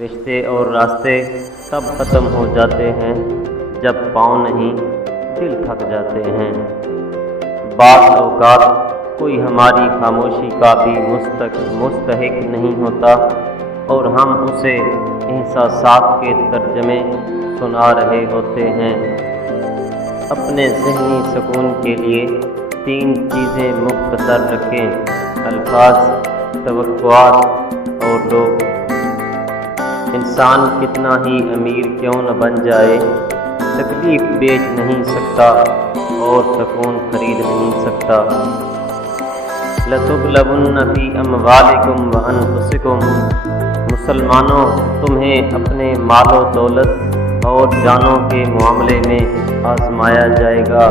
رشتے اور راستے تب ختم ہو جاتے ہیں جب پاؤں نہیں دل تھک جاتے ہیں۔ بعض اوقات کوئی ہماری خاموشی کا بھی مستحق نہیں ہوتا اور ہم اسے احساسات کے ترجمے سنا رہے ہوتے ہیں۔ اپنے ذہنی سکون کے لیے 3 چیزیں مختصر رکھیں: الفاظ، توقعات اور لوگ۔ انسان کتنا ہی امیر کیوں نہ بن جائے، تکلیف بیچ نہیں سکتا اور سکون خرید نہیں سکتا۔ لَتُبْلَوُنَّ فِي أَمْوَالِكُمْ وَأَنفُسِكُمْ، مسلمانوں تمہیں اپنے مال و دولت اور جانوں کے معاملے میں آزمایا جائے گا۔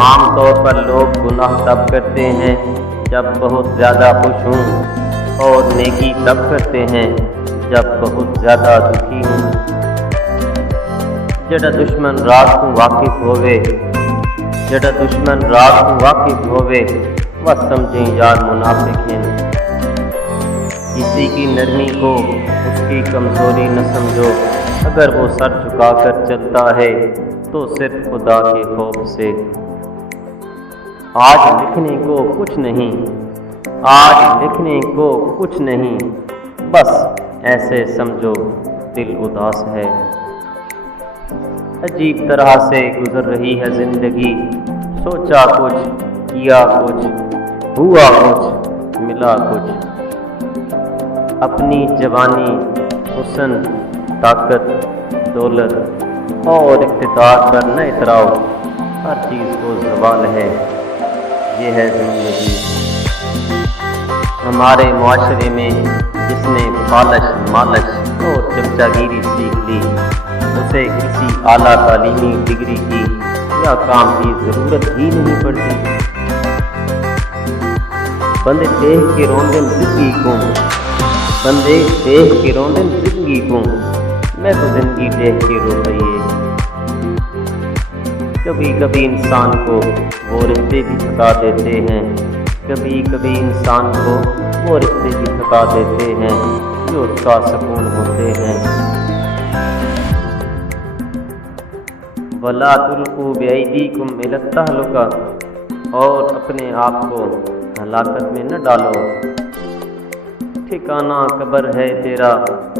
عام طور پر لوگ گناہ تب کرتے ہیں جب بہت زیادہ خوش ہوں اور نیکی تب کرتے ہیں جب بہت زیادہ دکھی ہوں۔ جڑا دشمن رات کو واقف ہووے وہ سمجھیں یار منافق ہیں۔ کسی کی نرمی کو اس کی کمزوری نہ سمجھو، اگر وہ سر جھکا کر چلتا ہے تو صرف خدا کے خوف سے۔ آج لکھنے کو کچھ نہیں، بس ایسے سمجھو دل اداس ہے۔ عجیب طرح سے گزر رہی ہے زندگی، سوچا کچھ، کیا کچھ، ہوا کچھ، ملا کچھ۔ اپنی جوانی، حسن، طاقت، دولت اور اقتدار پر نہ اتراؤ، ہر چیز کو زوال ہے، یہ ہے زندگی۔ ہمارے معاشرے میں جس نے مالش اور چمچا گیری سیکھ لی، اسے کسی اعلیٰ تعلیمی ڈگری کی یا کام کی ضرورت ہی نہیں پڑتی۔ بندے دیکھ کے روندن زندگی کو، میں تو زندگی دیکھ کے رو رہی ہے۔ کبھی کبھی انسان کو وہ رشتے بھی تھکا دیتے ہیں، جو اس کا سکون ہوتے ہیں۔ وَلَا تُلْقُوا بِأَيْدِيكُمْ إِلَى التَّهْلُكَةِ، اور اپنے آپ کو ہلاکت میں نہ ڈالو۔ ٹھکانہ قبر ہے تیرا،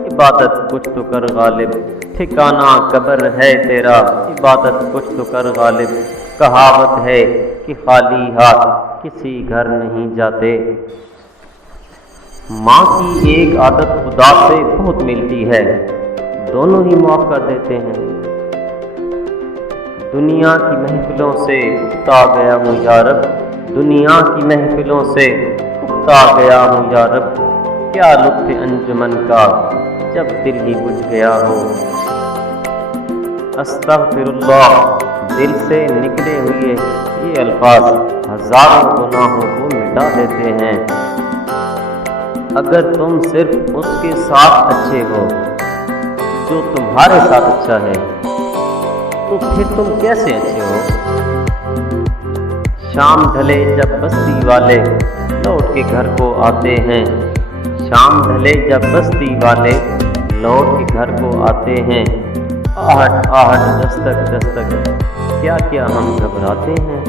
عبادت کچھ تو کر غالب، ٹھکانہ قبر ہے تیرا، عبادت کچھ تو کر غالب۔ کہاوت ہے کہ خالی ہاتھ کسی گھر نہیں جاتے۔ ماں کی ایک عادت خدا سے بہت ملتی ہے، دونوں ہی معاف کر دیتے ہیں۔ دنیا کی محفلوں سے اکتا گیا ہوں یا رب، دنیا کی محفلوں سے اکتا گیا ہوں یا رب، کیا لطف انجمن کا جب دل ہی بجھ گیا ہو۔ استغفر اللہ، دل سے نکلے ہوئے یہ الفاظ ہزاروں گناہوں کو مٹا دیتے ہیں۔ اگر تم صرف اس کے ساتھ اچھے ہو جو تمہارے ساتھ اچھا ہے، تو پھر تم کیسے اچھے ہو؟ شام ڈھلے جب بستی والے لوٹ کے گھر کو آتے ہیں، شام ڈھلے جب بستی والے لوٹ کے گھر کو آتے ہیں، آہٹ آہٹ دستک دستک، کیا کیا ہم گھبراتے ہیں۔